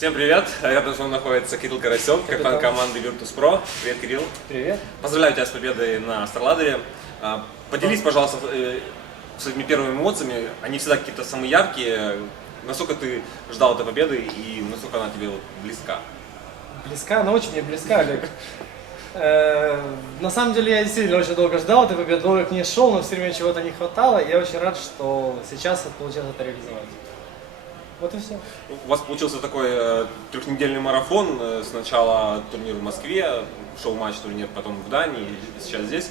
Всем привет! Рядом с вами находится Кирилл Карасев, капитан команды Virtus.pro. Привет, Кирилл! Привет! Поздравляю тебя с победой на StarLadder. Поделись, пожалуйста, своими первыми эмоциями. Они всегда какие-то самые яркие. Насколько ты ждал этой победы и насколько она тебе близка? Близка, она очень мне близка, Олег. На самом деле я действительно очень долго ждал этой победы, долго к ней шел, но все время чего-то не хватало. И я очень рад, что сейчас получилось это реализовать. Вот и все. У вас получился такой трехнедельный марафон. Сначала турнир в Москве, шоу-матч турнир, потом в Дании, сейчас здесь.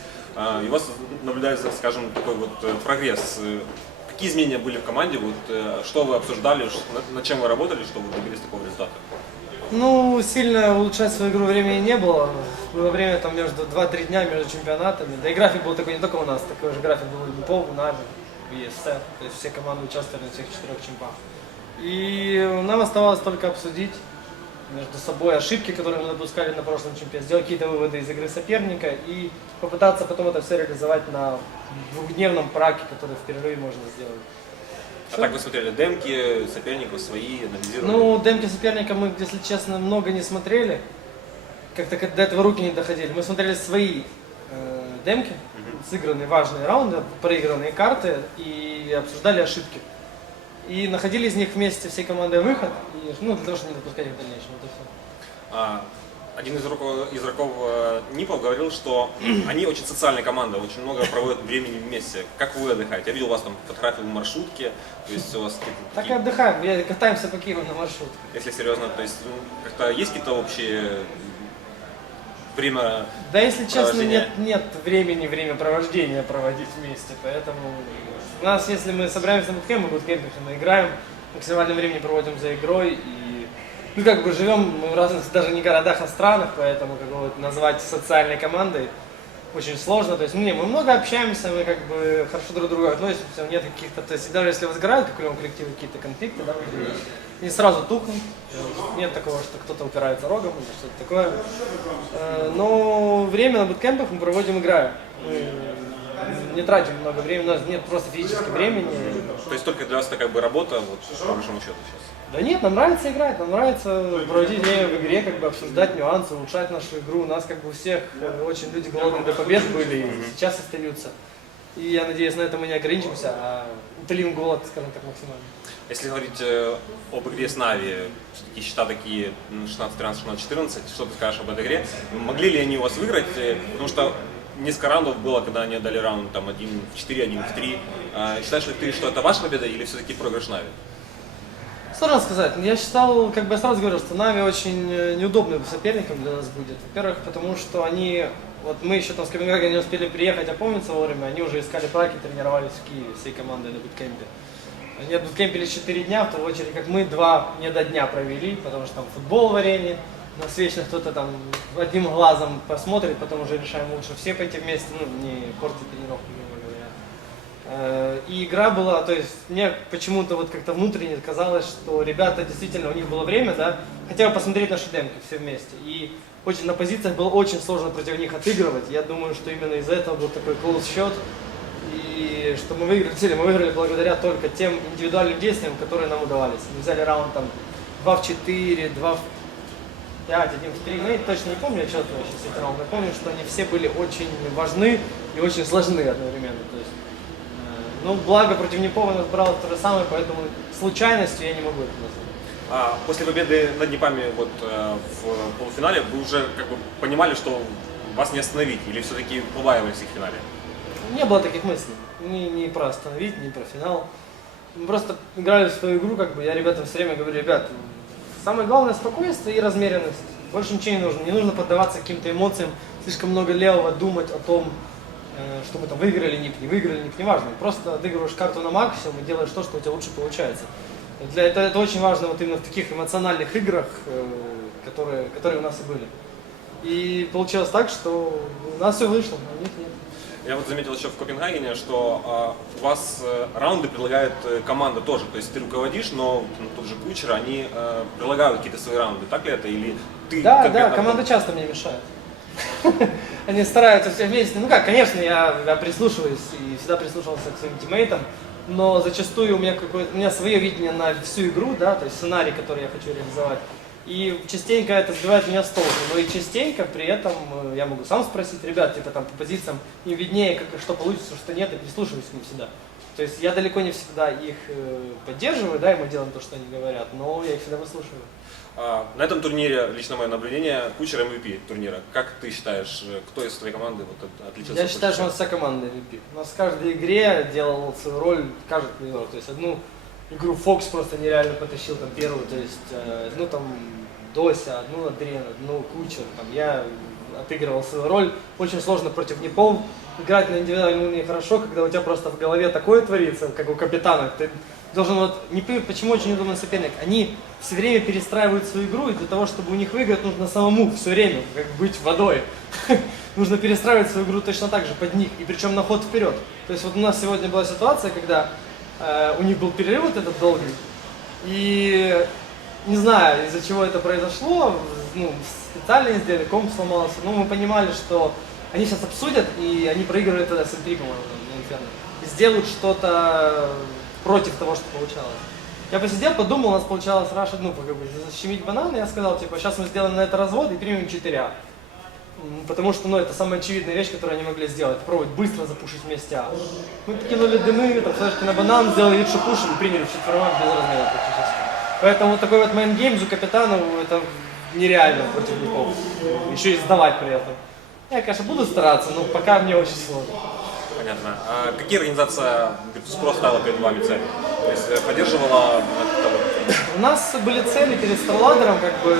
И у вас наблюдается, скажем, такой вот прогресс. Какие изменения были в команде? Вот, что вы обсуждали, над чем вы работали, чтобы вы добились такого результата? Ну, сильно улучшать свою игру времени не было. Было время там между 2-3 дня между чемпионатами. Да и график был такой не только у нас, такой же график был и у Непов, у Нави, в ESC. То есть все команды участвовали на всех 4 чемпах. И нам оставалось только обсудить между собой ошибки, которые мы допускали на прошлом чемпионате, сделать какие-то выводы из игры соперника и попытаться потом это все реализовать на двухдневном праке, который впервые можно сделать. А так вы смотрели демки соперников свои, анализировали? Ну, демки соперника мы, если честно, много не смотрели. Как-то до этого руки не доходили. Мы смотрели свои демки, сыгранные важные раунды, проигранные карты и обсуждали ошибки. И находили из них вместе всей командой выход, и, для того, чтобы не допускать их в дальнейшем. Вот и все. Один из игроков Нипов говорил, что они очень социальная команда, очень много проводят времени вместе. Как вы отдыхаете? Я видел у вас там фотографии в маршрутке, то есть у вас так и отдыхаем, катаемся по Киеву на маршрутке. Если серьезно, то есть как-то есть какие-то общие время. Да, если честно, нет времяпровождения проводить вместе, поэтому у нас, если мы собираемся на буткемп, мы буткемпимся, мы играем, максимальное времени проводим за игрой и живем мы в разных даже не городах, а странах, поэтому назвать социальной командой очень сложно. То есть мы много общаемся, мы хорошо друг к другу относимся, нет каких-то, то есть даже если возгорают как в любом коллективе какие-то конфликты, да, не сразу тухнут, нет такого, что кто-то упирается рогом или что-то такое. Но время на буткемпах мы проводим играя. Мы не тратим много времени, у нас нет просто физически времени. То есть только для вас это работа, вот, по большому счету сейчас? Да нет, нам нравится играть, нам нравится проводить время в игре, обсуждать нюансы, улучшать нашу игру. У нас у всех очень люди голодные до побед были и сейчас остаются. И я надеюсь, на этом мы не ограничимся, а утолим голод, скажем так, максимально. Если говорить об игре с Нави, все-таки счета такие 16-13, 16-14, что ты скажешь об этой игре? Могли ли они у вас выиграть? Потому что несколько раундов было, когда они отдали раунд 1 в 4, 1 в 3. Считаешь ли ты, что это ваша победа или все-таки проигрыш Нави? Сложно сказать. Я считал, я сразу говорил, что Нави очень неудобным соперником для нас будет. Во-первых, потому что мы еще там с Копенгагена не успели приехать, опомниться вовремя, они уже искали праки, тренировались в Киеве всей командой на буткемпе. Они отбуткемпили 4 дня, в той очередь, как мы 2 не до дня провели, потому что там футбол в арене, нас вечно кто-то там одним глазом посмотрит, потом уже решаем лучше все пойти вместе, не портить тренировку, грубо говоря. И игра была, то есть мне почему-то как-то внутренне казалось, что ребята действительно, у них было время, да, хотя бы посмотреть наши демки все вместе. И на позициях было очень сложно против них отыгрывать. Я думаю, что именно из-за этого был такой close счет. И что мы выиграли благодаря только тем индивидуальным действиям, которые нам удавались. Мы взяли раунд 2 в 4, 2 в 5, 1 в 3. Я точно не помню, я четко сейчас эти раунды. Я помню, что они все были очень важны и очень сложны одновременно. То есть, благо против Непова нас брало то же самое, поэтому случайностью я не могу это назвать. После победы над Непами в полуфинале вы уже понимали, что вас не остановить, или все-таки побаивались их в финале? Не было таких мыслей. Ни про остановить, ни про финал. Мы просто играли в свою игру, я ребятам все время говорю, ребят, самое главное спокойствие и размеренность. Больше ничего не нужно. Не нужно поддаваться каким-то эмоциям, слишком много левого думать о том, что мы там выиграли нип, не выиграли нип, неважно. Просто отыгрываешь карту на максимум и делаешь то, что у тебя лучше получается. Это очень важно именно в таких эмоциональных играх, которые у нас и были. И получилось так, что у нас все вышло, а у них нет. Я заметил еще в Копенгагене, что у вас раунды предлагает команда тоже. То есть ты руководишь, но тот же Кучер, они предлагают какие-то свои раунды. Так ли это? Или ты Да, команда часто мне мешает. Они стараются все вместе. Конечно, я прислушиваюсь и всегда прислушивался к своим тиммейтам, но зачастую у меня свое видение на всю игру, да, то есть сценарий, который я хочу реализовать. И частенько это сбивает меня с толку, но и частенько при этом я могу сам спросить ребят, типа там по позициям, им виднее, как, что получится, что нет, и прислушиваюсь к ним всегда. То есть я далеко не всегда их поддерживаю, да, и мы делаем то, что они говорят, но я их всегда выслушиваю. На этом турнире, лично мое наблюдение, Кучер MVP турнира. Как ты считаешь, кто из твоей команды вот, отличился? Я считаю, что у нас вся команда MVP. У нас в каждой игре делал свою роль каждый тренер. То есть одну игру Фокс просто нереально потащил, там первую, то есть одну там Дося, одну Адрен, одну Кучер. Там, я отыгрывал свою роль. Очень сложно против непов играть на индивидуальном уровне хорошо, когда у тебя просто в голове такое творится, как у капитана. Ты должен вот, не пойми, почему очень удобный соперник. Они все время перестраивают свою игру, и для того, чтобы у них выиграть, нужно самому все время как быть водой. Нужно перестраивать свою игру точно так же под них, и причем на ход вперед. То есть вот у нас сегодня была ситуация, когда у них был перерыв вот этот долгий, и не знаю, из-за чего это произошло, ну, специально не сделали, комп сломался, но мы понимали, что они сейчас обсудят, и они проигрывают тогда с М3, по-моему, на Инферно, и сделают что-то против того, что получалось. Я посидел, подумал, у нас получалось ну, как бы защемить бананы, я сказал, типа, сейчас мы сделаем на это развод и примем 4А. Потому что, ну, это самая очевидная вещь, которую они могли сделать, попробовать быстро запушить вместе А. Мы кинули дымы, там, флешки на банан, сделали вид, что пушим, и приняли вчетвером без размена практически. Поэтому вот такой вот майнгейм за капитану, это нереально против никого. Еще и сдавать при этом. Я, конечно, буду стараться, но пока мне очень сложно. Понятно. А какие организации спрос ставила перед вами цели? То есть поддерживала У нас были цели перед StarLadder, как бы,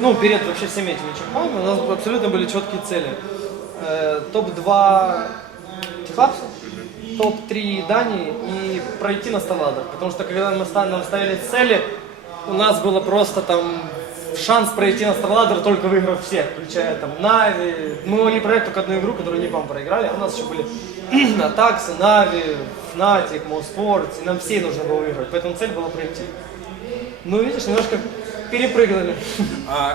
ну, перед вообще всеми этими чемпионами, у нас абсолютно были четкие цели. Топ-2 Техлапса, топ-3 Дании и пройти на StarLadder. Потому что когда нам ставили цели, у нас было просто там шанс пройти на StarLadder, только выиграв всех, включая там Нави. Мы могли проиграть только одну игру, которую не проиграли, а у нас еще были Атаксы, Нави, Fnatic, Mosport, и нам все нужно было выиграть, поэтому цель была пройти. Ну, видишь, немножко перепрыгнули.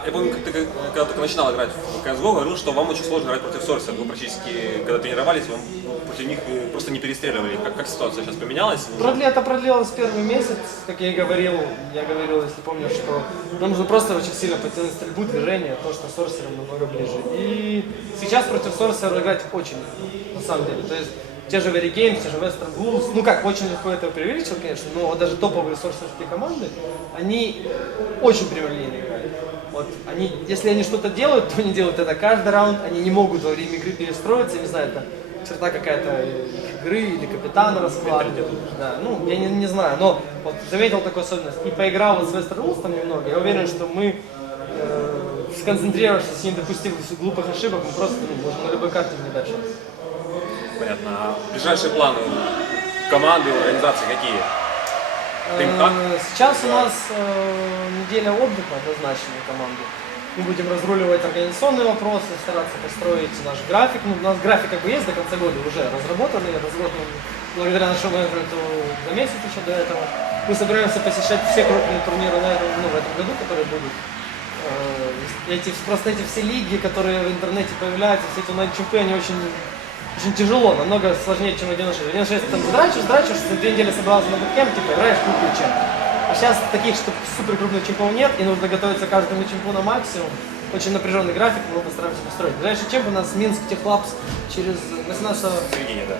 Я помню, как ты когда только начинал играть в CSGO, говорил, что вам очень сложно играть против Sorcerer. Вы практически, когда тренировались, вам против них просто не перестреливали. Как ситуация сейчас поменялась? Это продлилось первый месяц, как я и говорил. Я говорил, если помнишь, что нам нужно просто очень сильно потянуть стрельбу, движение, то, что Sorcerer намного ближе. И сейчас против Sorcerer играть очень легко, на самом деле. То есть те же Very Games, те же Western Bulls, ну как, очень легко это преувеличил, конечно, но вот даже топовые сорсерские команды, они очень прямолинейно играют. Вот они, если они что-то делают, то они делают это каждый раунд, они не могут во время игры перестроиться, не знаю, это черта какая-то игры или капитана раскладывает. Да, ну, я не знаю, но вот заметил такую особенность. И поиграл вот с Western Bulls там немного, я уверен, что мы, сконцентрировавшись, не допустив глупых ошибок, мы просто можем на любой карте не дать шанс. Понятно. А ближайшие планы команды, организации какие? Сейчас у нас неделя отдыха однозначно команды. Мы будем разруливать организационные вопросы, стараться построить наш график. Ну, у нас график как бы есть до конца года уже разработанный, благодаря нашему менеджменту за месяц еще до этого. Мы собираемся посещать все крупные турниры в этом году, которые будут. Просто эти все лиги, которые в интернете появляются, все эти онлайн-чемпы, они очень тяжело, намного сложнее, чем 1.6. 1.6 там драчишь, за 2 недели собрался на буткемп, типа играешь крупный чемп. А сейчас таких супер крупных чемпов нет, и нужно готовиться каждому чемпу на максимум. Очень напряженный график, мы постараемся построить. Ближайший чемп у нас Минск Техлапс через 18 середины, да?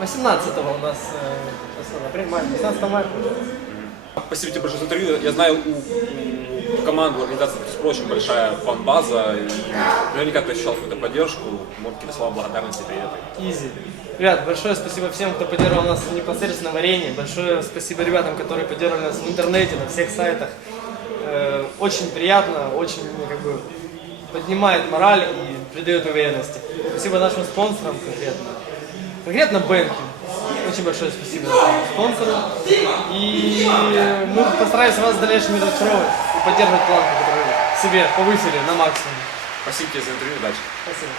18 у нас 18 мая. Спасибо тебе большое за интервью. Я знаю, у команды, у организации очень большая фан-база, и наверняка ты ощущал какую-то поддержку, может, какие-то слова благодарности при этой. Изи. Ребят, большое спасибо всем, кто поддерживал нас непосредственно в арене. Большое спасибо ребятам, которые поддерживали нас в интернете, на всех сайтах. Очень приятно, очень как бы поднимает мораль и придает уверенности. Спасибо нашим спонсорам конкретно Бенки. Очень большое спасибо спонсору. И мы постараемся вас в дальнейшем разочаровать и поддерживать планку, которую себе повысили на максимум. Спасибо тебе за интервью, удачи. Спасибо.